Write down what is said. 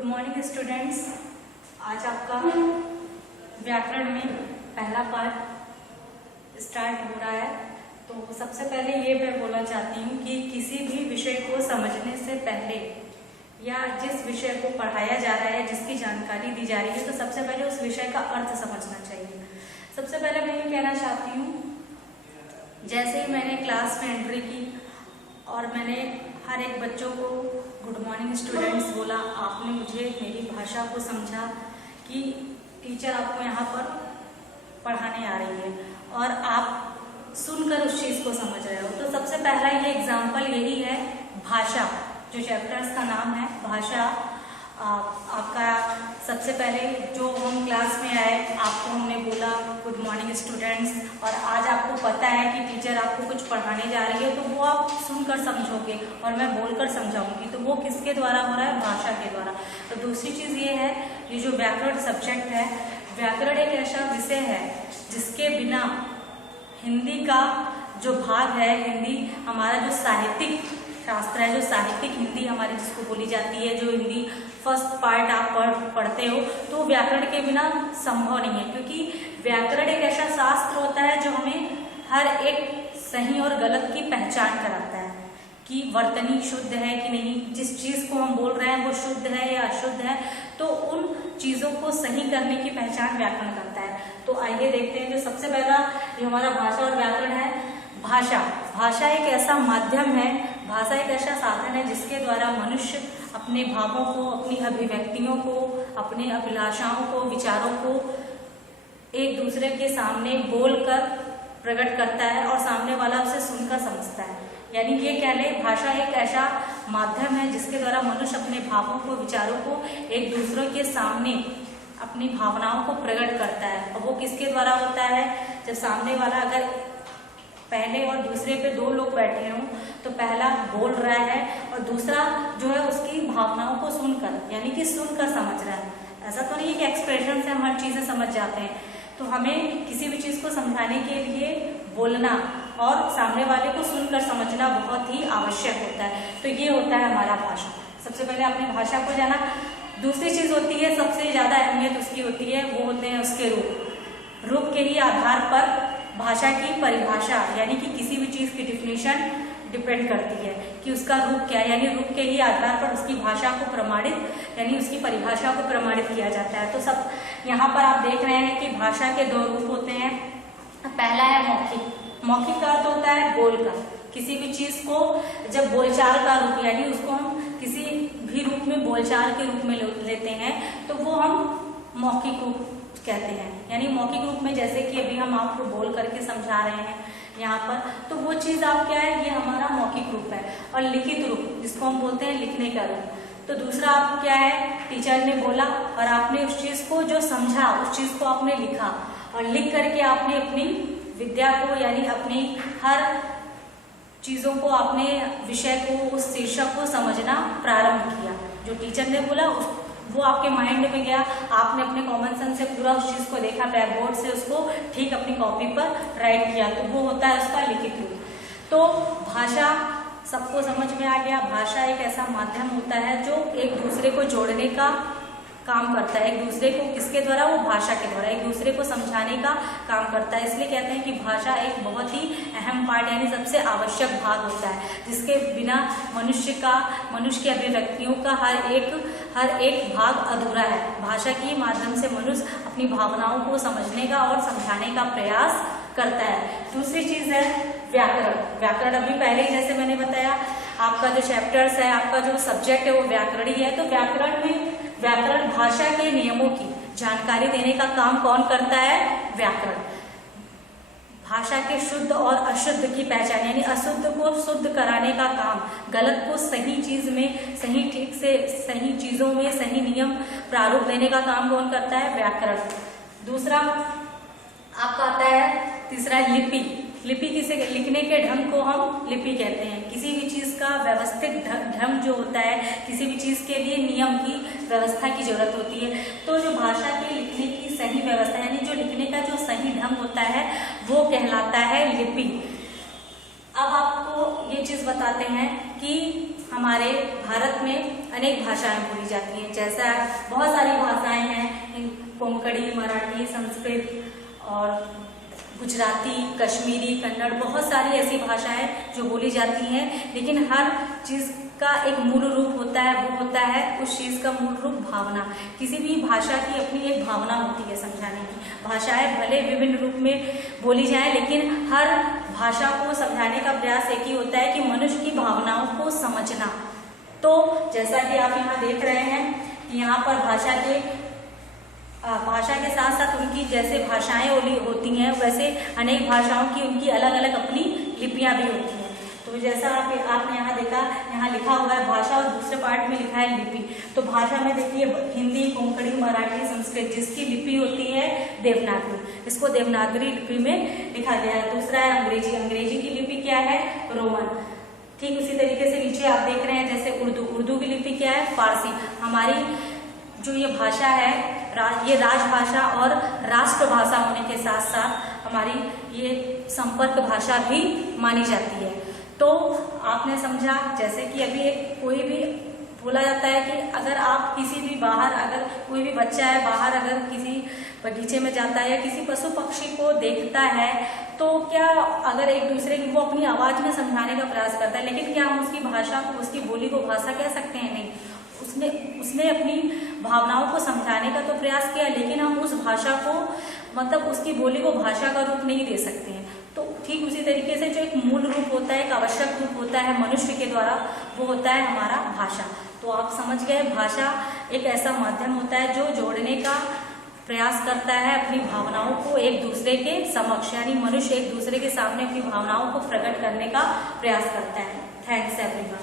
Good morning students. आज आपका व्याकरण में पहला पार्ट स्टार्ट हो रहा है। तो सबसे पहले ये मैं बोलना चाहती हूँ कि किसी भी विषय को समझने से पहले या जिस विषय को पढ़ाया जा रहा है, जिसकी जानकारी दी जा रही है, तो सबसे पहले उस विषय का अर्थ समझना चाहिए। सबसे पहले मैं ये कहना चाहती हूँ, जैसे ही मैंने क्लास में एंट्री की और मैंने हर एक बच्चों को गुड मॉर्निंग स्टूडेंट्स बोला, आपने मुझे मेरी भाषा को समझा कि टीचर आपको यहाँ पर पढ़ाने आ रही है और आप सुनकर उस चीज़ को समझ रहे हो। तो सबसे पहला ये एग्जाम्पल यही है, भाषा, जो चैप्टर्स का नाम है भाषा। आपका सबसे पहले जो हम क्लास में आए, आपको हमने बोला गुड मॉर्निंग स्टूडेंट्स, और आज आपको पता है कि टीचर आपको कुछ पढ़ाने जा रही है, तो वो आप सुनकर समझोगे और मैं बोलकर समझाऊंगी। तो वो किसके द्वारा हो रहा है? भाषा के द्वारा। तो दूसरी चीज़ ये है, ये जो व्याकरण सब्जेक्ट है, व्याकरण एक ऐसा विषय है जिसके बिना हिंदी का जो भाग है, हिंदी हमारा जो साहित्यिक शास्त्र है, जो साहित्यिक हिंदी हमारी जिसको बोली जाती है, जो हिंदी फर्स्ट पार्ट आप पढ़ते हो, तो व्याकरण के बिना संभव नहीं है। क्योंकि व्याकरण एक ऐसा शास्त्र होता है जो हमें हर एक सही और गलत की पहचान कराता है कि वर्तनी शुद्ध है कि नहीं, जिस चीज़ को हम बोल रहे हैं वो शुद्ध है या अशुद्ध है, तो उन चीज़ों को सही करने की पहचान व्याकरण करता है। तो आइए देखते हैं, जो सबसे पहला जो हमारा भाषा और व्याकरण है, भाषा एक ऐसा माध्यम है, भाषा एक ऐसा साधन है जिसके द्वारा मनुष्य अपने भावों को, अपनी अभिव्यक्तियों को, अपने अभिलाषाओं को, विचारों को एक दूसरे के सामने बोलकर प्रकट करता है और सामने वाला उसे सुनकर समझता है। यानी ये कह ले, भाषा एक ऐसा माध्यम है जिसके द्वारा मनुष्य अपने भावों को, विचारों को एक दूसरे के सामने अपनी भावनाओं को प्रकट करता है। और वो किसके द्वारा होता है? जब सामने वाला अगर पहले और दूसरे पे दो लोग बैठे हों, तो पहला बोल रहा है और दूसरा जो है उसकी भावनाओं को सुनकर, यानी कि सुनकर समझ रहा है। ऐसा तो नहीं है कि एक्सप्रेशन से हम हर चीजें समझ जाते हैं। तो हमें किसी भी चीज को समझाने के लिए बोलना और सामने वाले को सुनकर समझना बहुत ही आवश्यक होता है। तो ये होता है हमारा भाषा। सबसे पहले आपने भाषा को जाना। दूसरी चीज होती है, सबसे ज्यादा अहमियत उसकी होती है, वो होते हैं उसके रूप। रूप के ही आधार पर भाषा की परिभाषा, यानी कि किसी भी चीज की डिफिनेशन डिपेंड करती है कि उसका रूप क्या है। यानी रूप के ही आधार पर उसकी भाषा को प्रमाणित, यानी उसकी परिभाषा को प्रमाणित किया जाता है। तो सब यहाँ पर आप देख रहे हैं कि भाषा के दो रूप होते हैं। पहला है मौखिक। मौखिक का अर्थ होता है बोलकर। किसी भी चीज को जब बोलचाल का रूप, यानी उसको हम किसी भी रूप में बोलचाल के रूप में लेते हैं, तो वो हम मौखिक रूप कहते हैं। यानी मौखिक रूप में, जैसे कि अभी हम आपको बोल करके समझा रहे हैं यहाँ पर, तो वो चीज आप क्या है, ये हमारा मौखिक रूप है। और लिखित रूप, जिसको हम बोलते हैं लिखने का रूप, तो दूसरा आप क्या है, टीचर ने बोला और आपने उस चीज को जो समझा, उस चीज को आपने लिखा और लिख करके आपने अपनी विद्या को, यानी अपनी हर चीजों को, आपने विषय को, उस शीर्षक को समझना प्रारंभ किया। जो टीचर ने बोला वो आपके माइंड में गया, आपने अपने कॉमन सेंस से पूरा उस चीज को देखा, ब्लैक बोर्ड से उसको ठीक अपनी कॉपी पर राइट किया, तो वो होता है उसका लिखित रूप। तो भाषा सबको समझ में आ गया। भाषा एक ऐसा माध्यम होता है जो एक दूसरे को जोड़ने का काम करता है। एक दूसरे को किसके द्वारा? वो भाषा के द्वारा एक दूसरे को समझाने का काम करता है। इसलिए कहते हैं कि भाषा एक बहुत ही अहम पार्ट, यानी सबसे आवश्यक भाग होता है, जिसके बिना मनुष्य की अभिव्यक्तियों का हर एक भाग अधूरा है। भाषा के माध्यम से मनुष्य अपनी भावनाओं को समझने का और समझाने का प्रयास करता है। दूसरी चीज है व्याकरण। व्याकरण अभी पहले ही जैसे मैंने बताया, आपका जो चैप्टर्स है, आपका जो सब्जेक्ट है वो व्याकरण ही है। तो व्याकरण भाषा के नियमों की जानकारी देने का काम कौन करता है? व्याकरण। भाषा के शुद्ध और अशुद्ध की पहचान, यानी अशुद्ध को शुद्ध कराने का काम, गलत को सही चीज में, सही ठीक से सही चीजों में सही नियम प्रारूप देने का काम कौन करता है? व्याकरण। दूसरा आपका आता है, तीसरा लिपि। लिपि किसे, लिखने के ढंग को हम लिपि कहते हैं। किसी भी चीज का व्यवस्थित ढंग जो होता है, किसी भी चीज के लिए नियम की व्यवस्था की जरूरत होती है। तो जो भाषा के लिखने की सही व्यवस्था, यानी जो लिखने का जो सही ढंग होता है, वो कहलाता है लिपि। अब आपको ये चीज बताते हैं कि हमारे भारत में अनेक भाषाएं बोली जाती हैं। जैसा बहुत सारी भाषाएं हैं, कोंकणी, मराठी, संस्कृत और गुजराती, कश्मीरी, कन्नड़, बहुत सारी ऐसी भाषाएं जो बोली जाती हैं। लेकिन हर चीज़ का एक मूल रूप होता है, वो होता है उस चीज़ का मूल रूप भावना। किसी भी भाषा की अपनी एक भावना होती है समझाने की। भाषाएं भले विभिन्न रूप में बोली जाएं, लेकिन हर भाषा को समझाने का प्रयास एक ही होता है कि मनुष्य की भावनाओं को समझना। तो जैसा कि आप यहाँ देख रहे हैं कि यहाँ पर भाषा के साथ साथ उनकी जैसे भाषाएं होती हैं, वैसे अनेक भाषाओं की उनकी अलग अलग अपनी लिपियां भी होती हैं। तो जैसा आपने यहाँ देखा, यहाँ लिखा हुआ है भाषा और दूसरे पार्ट में लिखा है लिपि। तो भाषा में देखिए हिंदी, कोंकणी, मराठी, संस्कृत, जिसकी लिपि होती है देवनागरी, इसको देवनागरी लिपि में लिखा गया है। दूसरा है अंग्रेजी, अंग्रेजी की लिपि क्या है? रोमन। ठीक उसी तरीके से नीचे आप देख रहे हैं जैसे उर्दू, उर्दू की लिपि क्या है? फारसी। हमारी जो ये भाषा है ये राजभाषा और राष्ट्रभाषा होने के साथ साथ हमारी ये संपर्क भाषा भी मानी जाती है। तो आपने समझा जैसे कि अभी कोई भी बोला जाता है कि अगर आप किसी भी बाहर, अगर कोई भी बच्चा है बाहर अगर किसी बगीचे में जाता है या किसी पशु पक्षी को देखता है, तो क्या अगर एक दूसरे की वो अपनी आवाज में समझाने का प्रयास करता है, लेकिन क्या हम उसकी भाषा को, उसकी बोली को भाषा कह सकते हैं? नहीं। उसने अपनी भावनाओं को समझाने का तो प्रयास किया, लेकिन हम उस भाषा को, मतलब उसकी बोली को भाषा का रूप नहीं दे सकते हैं। तो ठीक उसी तरीके से जो एक मूल रूप होता है, एक आवश्यक रूप होता है मनुष्य के द्वारा, वो होता है हमारा भाषा। तो आप समझ गए, भाषा एक ऐसा माध्यम होता है जो जोड़ने का प्रयास करता है अपनी भावनाओं को एक दूसरे के समक्ष, यानी मनुष्य एक दूसरे के सामने अपनी भावनाओं को प्रकट करने का प्रयास करता है। Thanks everyone.